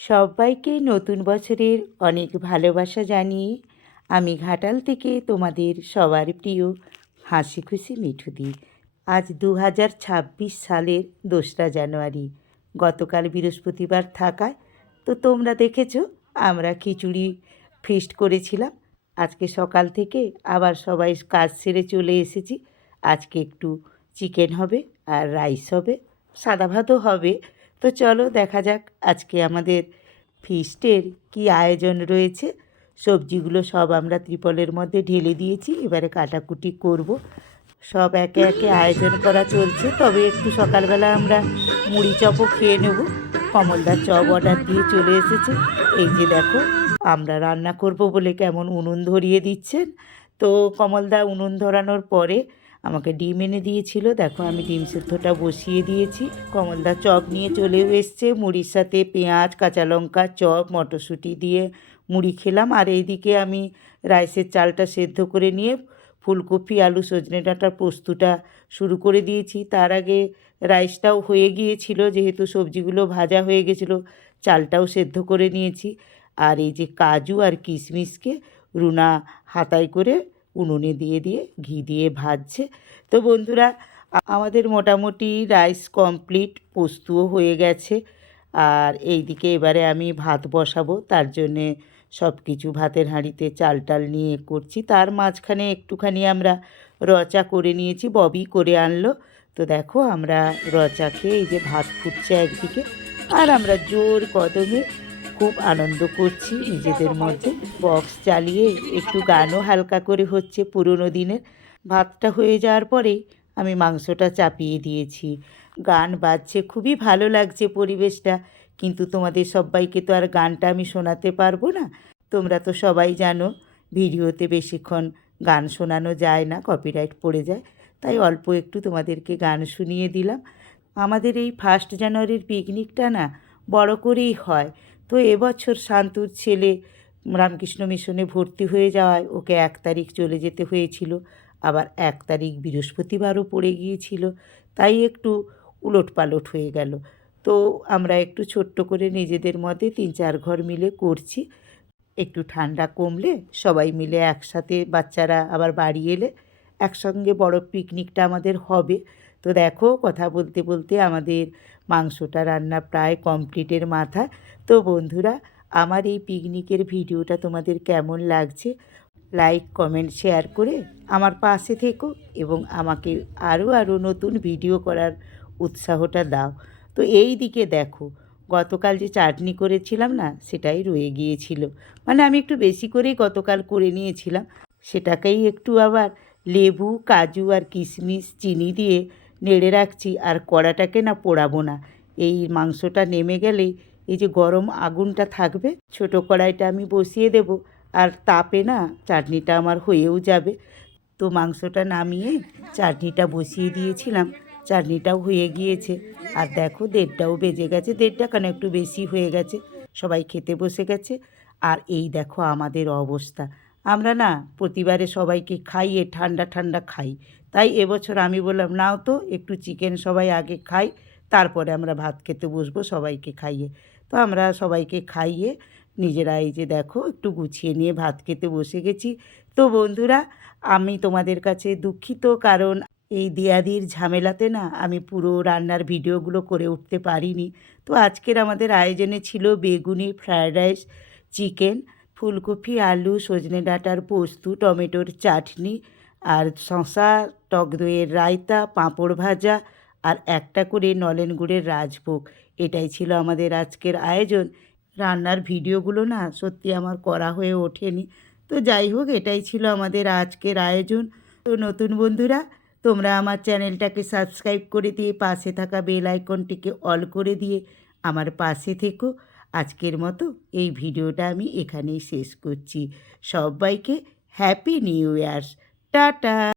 সবাইকে নতুন বছরের অনেক ভালোবাসা জানিয়ে আমি ঘাটাল থেকে তোমাদের সবার প্রিয় হাসি খুশি মিঠুদি। আজ 2026 সালের 2রা জানুয়ারি। গতকাল বৃহস্পতিবার থাকায় তো তোমরা দেখেছো আমরা খিচুড়ি ফিস্ট করেছিলাম। আজকে সকাল থেকে আবার সবাই কাজ সেরে চলে এসেছি। আজকে একটু চিকেন হবে আর রাইস হবে, সাদা ভাতও হবে। তো চলো দেখা যাক আজকে আমাদের ফিস্টের কি আয়োজন রয়েছে। সবজিগুলো সব আমরা ত্রিপলের মধ্যে ঢেলে দিয়েছি, এবারে কাটাকুটি করব। সব একে একে আয়োজন করা চলছে। তবে একটু সকালবেলা আমরা মুড়ি চপও খেয়ে নেব। কমলদার চপ অর্ডার দিয়ে চলে এসেছে। এই যে দেখো আমরা রান্না করব বলে কেমন উনুন ধরিয়ে দিচ্ছেন। তো কমলদা উনুন ধরানোর পরে আমাকে ডিম এনে দিয়েছিল। দেখো আমি ডিম সেদ্ধটা বসিয়ে দিয়েছি। কমলদা চপ নিয়ে চলেও এসছে, মুড়ির সাথে পেঁয়াজ কাঁচা লঙ্কা চপ মটরশুঁটি দিয়ে মুড়ি খেলাম। আর এইদিকে আমি রাইসের চালটা সেদ্ধ করে নিয়ে ফুলকপি আলু সজনে ডাঁটার পোস্তটা শুরু করে দিয়েছি। তার আগে রাইসটাও হয়ে গিয়েছিল, যেহেতু সবজিগুলো ভাজা হয়ে গেছিলো। চালটাও সেদ্ধ করে নিয়েছি। আর এই যে কাজু আর কিশমিশকে রুনা হাতায় করে উনুনে দিয়ে দিয়ে ঘি দিয়ে ভাজছে। তো বন্ধুরা আমাদের মোটামুটি রাইস কমপ্লিট, পোস্তও হয়ে গেছে। আর এই দিকে এবারে আমি ভাত বসাবো, তার জন্যে সব কিছু ভাতের হাঁড়িতে চাল টাল নিয়ে করছি। তার মাঝখানে একটুখানি আমরা রচা করে নিয়েছি, ববি করে আনলো। তো দেখো আমরা রচা খেয়ে এই যে ভাত ফুটছে একদিকে, আর আমরা জোর কদমে খুব আনন্দ করছি নিজেদের মধ্যে। বক্স চালিয়ে একটু গানও হালকা করে হচ্ছে পুরনো দিনের। ভাতটা হয়ে যাওয়ার পরেই আমি মাংসটা চাপিয়ে দিয়েছি। গান বাজছে, খুবই ভালো লাগছে পরিবেশটা। কিন্তু তোমাদের সবাইকে তো আর গানটা আমি শোনাতে পারবো না। তোমরা তো সবাই জানো ভিডিওতে বেশিক্ষণ গান শোনানো যায় না, কপিরাইট পড়ে যায়। তাই অল্প একটু তোমাদেরকে গান শুনিয়ে দিলাম। আমাদের এই 1 জানুয়ারির পিকনিকটা না বড় করেই হয়। তো এবছর শান্তুর ছেলে রামকৃষ্ণ মিশনে ভর্তি হয়ে যাওয়ায় ওকে 1 তারিখ চলে যেতে হয়েছিল। আবার 1 তারিখ বৃহস্পতিবারও পড়ে গিয়েছিল, তাই একটু উলটপালট হয়ে গেল। তো আমরা একটু ছোট্ট করে নিজেদের মধ্যে 3-4 ঘর মিলে করছি। একটু ঠান্ডা কমলে সবাই মিলে একসাথে, বাচ্চারা আবার বাড়ি এলে একসঙ্গে বড় পিকনিকটা আমাদের হবে। তো দেখো কথা বলতে বলতে আমাদের মাংসটা রান্না প্রায় কমপ্লিটের মাথা। তো বন্ধুরা আমার এই পিকনিকের ভিডিওটা তোমাদের কেমন লাগছে লাইক কমেন্ট শেয়ার করে আমার পাশে থেকো এবং আমাকে আরও নতুন ভিডিও করার উৎসাহটা দাও। তো এই দিকে দেখো গতকাল যে চাটনি করেছিলাম না, সেটাই রয়ে গিয়েছিল। মানে আমি একটু বেশি করেই গতকাল করে নিয়েছিলাম। সেটাকেই একটু আবার লেবু কাজু আর কিশমিশ চিনি দিয়ে নেড়ে রাখছি। আর কড়াটাকে না পোড়াবো না, এই মাংসটা নেমে গেলেই এই যে গরম আগুনটা থাকবে, ছোটো কড়াইটা আমি বসিয়ে দেব। আর তাপে না চাটনিটা আমার হয়েও যাবে। তো মাংসটা নামিয়ে চাটনিটা বসিয়ে দিয়েছিলাম, চাটনিটাও হয়ে গিয়েছে। আর দেখো 1:30টাও বেজে গেছে, 1:30 কেন একটু বেশি হয়ে গেছে। সবাই খেতে বসে গেছে। আর এই দেখো আমাদের অবস্থা, আমরা না প্রতিবারে সবাইকে খাইয়ে ঠান্ডা ঠান্ডা খাই। তাই এবছর আমি বললাম নাও তো একটু চিকেন সবাই আগে খাই, তারপরে আমরা ভাত খেতে বসবো সবাইকে খাইয়ে। তো আমরা সবাইকে খাইয়ে নিজেরা এই যে দেখো একটু গুছিয়ে নিয়ে ভাত খেতে বসে গেছি। তো বন্ধুরা আমি তোমাদের কাছে দুঃখিত, কারণ এই দেয়াদির ঝামেলাতে না আমি পুরো রান্নার ভিডিওগুলো করে উঠতে পারিনি। তো আজকের আমাদের আয়োজনে ছিল বেগুনি ফ্রায়েড রাইস, চিকেন, ফুলকপি আলু সজনে ডাঁটার পোস্ত, টমেটোর চাটনি, আর শসা, টক দইয়ের রায়তা, পাঁপড় ভাজা, আর একটা করে নলেন গুড়ের রাজভোগ। এটাই ছিল আমাদের আজকের আয়োজন। রান্নার ভিডিওগুলো না সত্যি আমার করা হয়ে ওঠেনি। তো যাই হোক, এটাই ছিল আমাদের আজকের আয়োজন। তো নতুন বন্ধুরা তোমরা আমার চ্যানেলটাকে সাবস্ক্রাইব করে দিয়ে পাশে থাকা বেল আইকনটিকে অল করে দিয়ে আমার পাশে থেকো। আজকের মতো এই ভিডিওটা আমি এখানেই শেষ করছি। সবাইকে হ্যাপি নিউ ইয়ার, টাটা।